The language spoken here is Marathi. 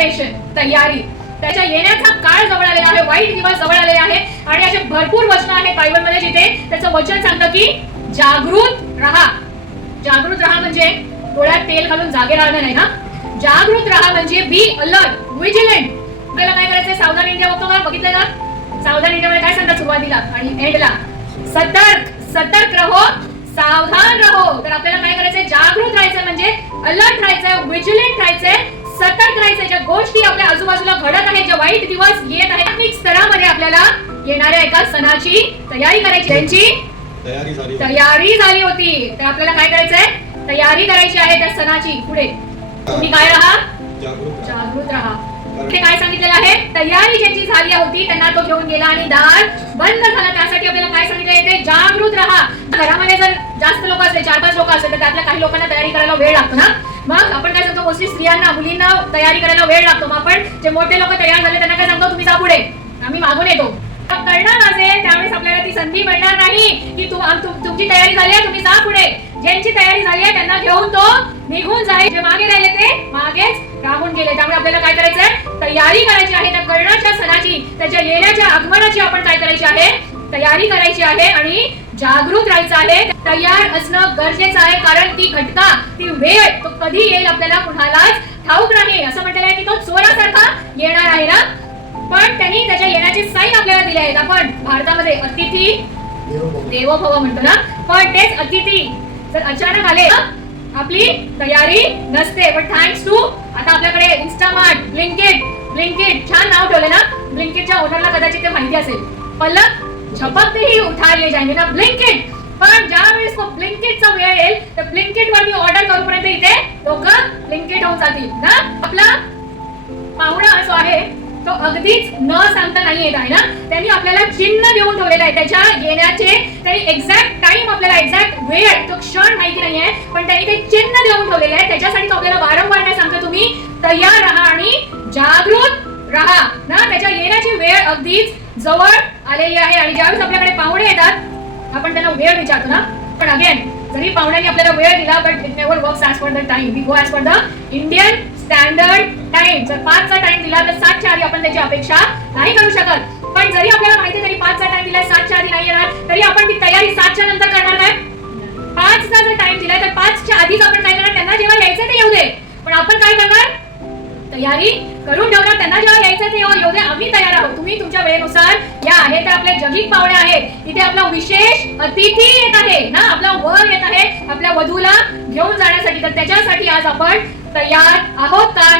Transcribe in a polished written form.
प्रिपरेशन, तयारी. त्याच्या येण्याचा काळ जवळ आलेला आहे, वाईट दिवस जवळ आलेले आहे. आणि असे भरपूर वचन आहेत बायबलमध्ये जिथे त्याचं वचन सांगतं की जागृत राहा. जागृत राहा म्हणजे डोळ्यात तेल घालून जागे राहणं नाही ना. जागृत राहा म्हणजे बी अलर्ट, विजिलंट. आपल्याला काय करायचंय? सावधान इंडिया बघतो का? बघितलं का? सावधान इंडियामध्ये काय सांगतात सुरुवातीला आणि एंडला? सतर्क, सतर्क रहो, सावधान रहो. तर आपल्याला काय करायचंय? जागृत राहायचं म्हणजे अलर्ट राहायचंय, विजिलंट राहायचंय, सतर्क राहायचंय. ज्या गोष्टी आपल्या आजूबाजूला घडत आहेत, जे वाईट दिवस येत आहेत, आत्मिक स्तरामध्ये आपल्याला येणाऱ्या एका सणाची तयारी करायची. त्यांची तयारी झाली होती. तर आपल्याला काय करायचंय? तयारी करायची आहे त्या सणाची. पुढे तुम्ही काय राहा? जागृत राहा. इथे काय सांगितलेलं आहे? तयारी ज्यांची झाली होती त्यांना तो घेऊन गेला आणि दार बंद झाला. त्यासाठी आपल्याला काय सांगितलं आहे? जागृत राहा. घरामध्ये जर जास्त लोक असले, 4-5 लोक असले, तर त्यातल्या काही लोकांना तयारी करायला वेळ लागतो ना. मग आपण काय सांगतो? मोस्टली स्त्रियांना, मुलींना तयारी करायला वेळ लागतो. मग आपण जे मोठे लोक तयार झाले त्यांना काय सांगतो? तुम्ही जा पुढे, आम्ही मागून येतो. करणार असेल त्यावेळेस आपल्याला ती संधी मिळणार नाही की तुमची तयारी झाली आहे, तुम्ही जा पुढे. ज्यांची तयारी झाली आहे त्यांना घेऊन तो निघून जाईल. जे मागे राहिले ते मागेच राहून गेले. त्यामुळे आपल्याला काय करायचंय? तयारी करायची आहे. त्या कर्णाच्या सणाची, त्याच्या येण्याच्या आगमनाची आपण काय करायची आहे? तयारी करायची आहे आणि जागृत राहायचं आहे. तयार असणं गरजेचं आहे, कारण ती घटना, ती वेळ, तो कधी येईल आपल्याला कुणालाच ठाऊक नाही. असं म्हटलेलं आहे की तो चोरासारखा येणार आहे ना. पण त्यांनी त्याच्या येण्याचे साईन आपल्याला दिले आहेत. आपण भारतामध्ये अतिथी देवो भव म्हणतो ना. पण तेच अतिथी जर अचानक आले, आपली तयारी नसते. पण थँक्स टू आता आपल्याकडे इन्स्टामार्ट, ब्लिंकिट छान नाव ठेवले ना. ब्लिंकिटच्या ओनरला कदाचित ते माहिती असेल. पलक झपकते ही उठा लिए जाएंगे ना ब्लिंकिट. पण ज्यावेळेस तो ब्लिंकिटचा वेळ येईल तर ब्लिंकिट वरती ऑर्डर करूपर्यंत इथे लोक ब्लिंकिट होऊन जातील ना. आपला पाहुणा जो आहे तो अगदीच न सांगता नाही येत आहे ना. त्यांनी आपल्याला चिन्ह देऊन ठेवलेलं आहे त्याच्या येण्याचे. त्यांनी एक्झॅक्ट टाइम, आपल्याला एक्झॅक्ट वेळ, तो क्षण माहिती नाहीये, पण त्यांनी ते चिन्ह देऊन ठेवलेले आहे. त्याच्यासाठी तो आपल्याला वारंवार काय सांगतो? तुम्ही तयार राहा आणि जागृत राहा ना. त्याच्या येण्याची वेळ अगदीच जवळ आलेली आहे. आणि ज्यावेळेस आपल्याकडे पाहुणे येतात आपण त्यांना वेळ विचारतो ना. पण अगेन, जरी पाहुण्यांनी आपल्याला वेळ दिला, but it never works as per the time. We go as per the Indian standard time. जर 5चा टाइम दिला तर 7च्या आधी आपण त्याची अपेक्षा नाही करू शकत. पण जरी आपल्याला माहिती तरी 5चा टाइम दिला, 7च्या आधी नाही येणार, तरी आपण ती तयारी 7च्या नंतर करणार काय? 5चा जर टाइम दिला तर 5च्या आधीच आपण काय करणार? त्यांना जेव्हा यायचं ते येऊ दे, पण आपण काय करणार? तयारी करून ठेवणार. त्यांना जेव्हा यायचं ते येऊ दे, आम्ही तयार आहोत. तुम्ही तुमच्या वेळेनुसार या. आहे तर आपले जगिक पाहुणे आहेत. इथे आपला विशेष अतिथी येत आहे ना. आपला वर येत आहे आपल्या वधूला घेऊन जाण्यासाठी. तर त्याच्यासाठी आज आपण तयार आहोत का?